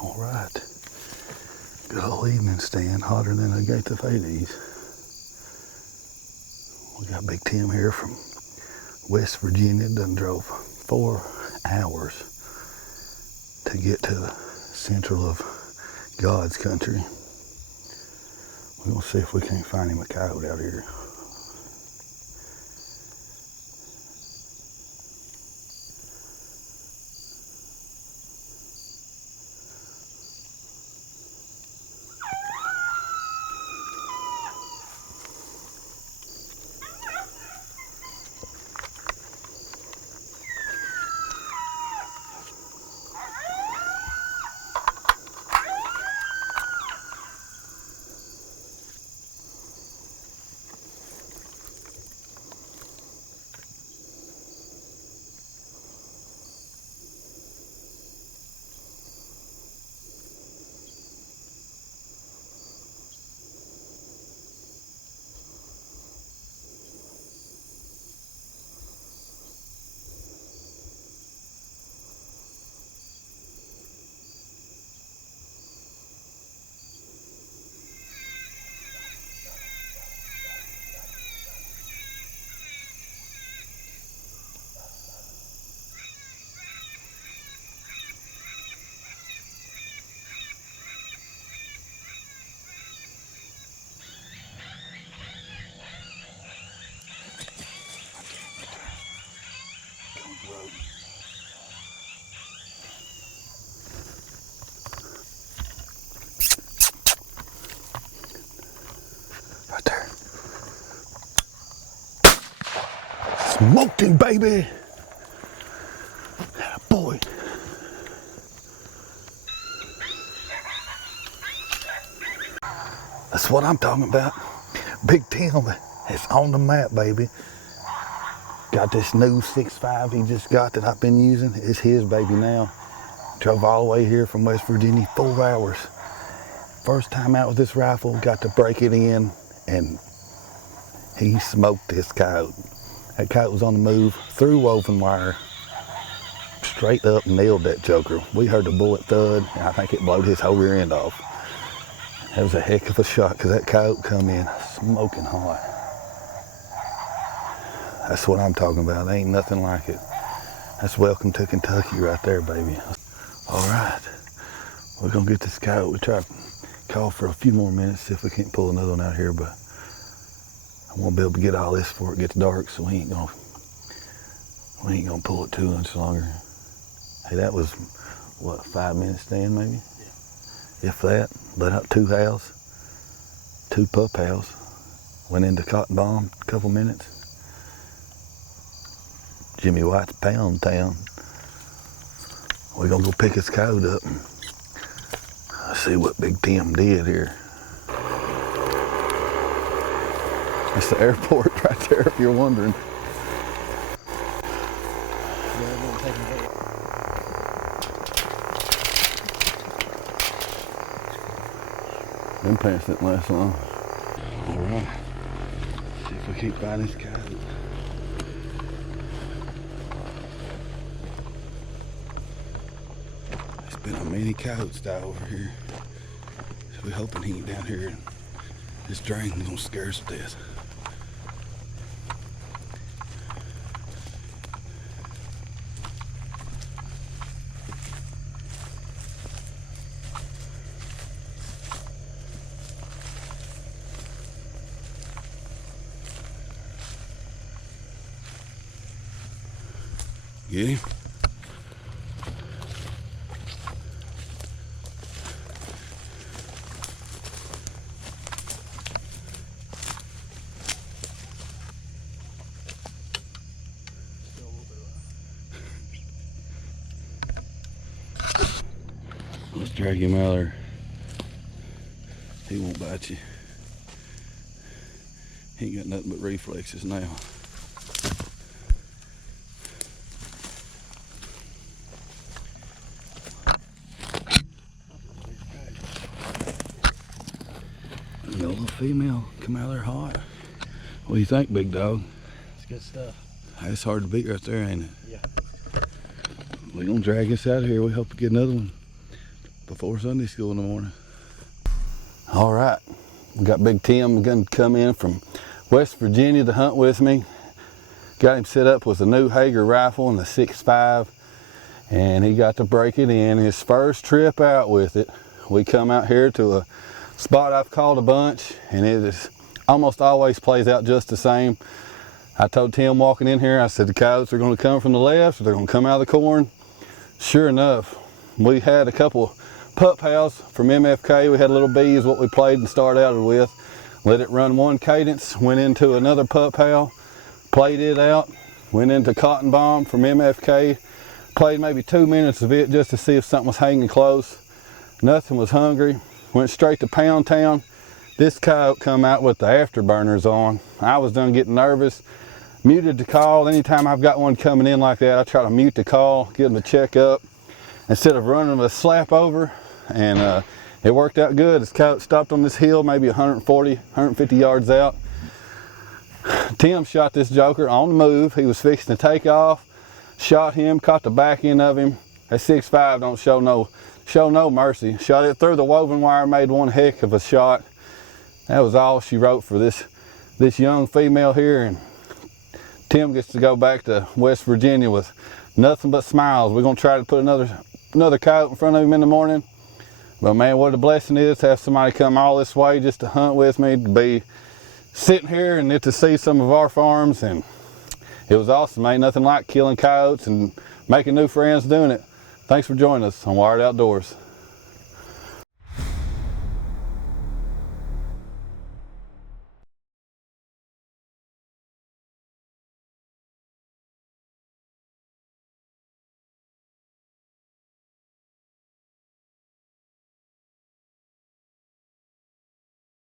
All right. Good old evening stand, hotter than a gate of Hades. We got Big Tim here from West Virginia. Done drove 4 hours to get to the central of God's country. We're gonna see if we can't find him a coyote out here. Right there. Smoked him, baby. Boy. That's what I'm talking about. Big Tim is on the map, baby. Got this new 6.5 he just got that I've been using. It's his baby now. Drove all the way here from West Virginia, 4 hours. First time out with this rifle, got to break it in, and he smoked this coyote. That coyote was on the move, through woven wire, straight up nailed that joker. We heard the bullet thud, and I think it blowed his whole rear end off. That was a heck of a shot, because that coyote come in smoking hot. That's what I'm talking about. There ain't nothing like it. That's welcome to Kentucky right there, baby. All right, we're gonna get this coyote. We try to call for a few more minutes, see if we can't pull another one out here, but I won't be able to get all this before it gets dark, so we ain't gonna pull it too much longer. Hey, that was, what, 5 minutes stand maybe? Yeah. If that. Let out 2 howls, 2 pup howls. Went into cotton bomb, a couple minutes. Jimmy White's Pound Town. We're gonna go pick his coyote up and see what Big Tim did here. It's the airport right there, if you're wondering. Them pants didn't last long. All right, see if we can't find this coyote. There's been a many coyotes die over here. So we're hoping he ain't down here. This drain's gonna scare us to death. Get him? Let's drag him out there. He won't bite you. He ain't got nothing but reflexes now. Got a little female come out there hot. What do you think, big dog? It's good stuff. It's hard to beat right there, ain't it? Yeah. We're gonna drag this out of here. We hope to get another one. before Sunday school in the morning. All right, we got Big Tim going to come in from West Virginia to hunt with me. Got him set up with a new Hager rifle and the 6.5, and he got to break it in his first trip out with it. We come out here to a spot I've called a bunch, and it is almost always plays out just the same. I told Tim walking in here, I said the coyotes are going to come from the left, or they're going to come out of the corn. Sure enough, we had a couple pup house from MFK. We had little bees, what we played and started out with. Let it run one cadence, went into another pup house, played it out, went into Cotton Bomb from MFK, played maybe 2 minutes of it just to see if something was hanging close. Nothing was hungry. Went straight to Pound Town. This coyote come out with the afterburners on. I was done getting nervous. Muted the call. Anytime I've got one coming in like that, I try to mute the call, get them to check up instead of running them a slap over. And it worked out good. This coyote stopped on this hill, maybe 140, 150 yards out. Tim shot this joker on the move. He was fixing to take off. Shot him, caught the back end of him. That 6.5 don't show no mercy. Shot it through the woven wire, made one heck of a shot. That was all she wrote for this young female here, and Tim gets to go back to West Virginia with nothing but smiles. We're gonna try to put another coyote in front of him in the morning. But man, what a blessing it is to have somebody come all this way just to hunt with me, to be sitting here and get to see some of our farms, and it was awesome. Ain't nothing like killing coyotes and making new friends doing it. Thanks for joining us on Wired Outdoors.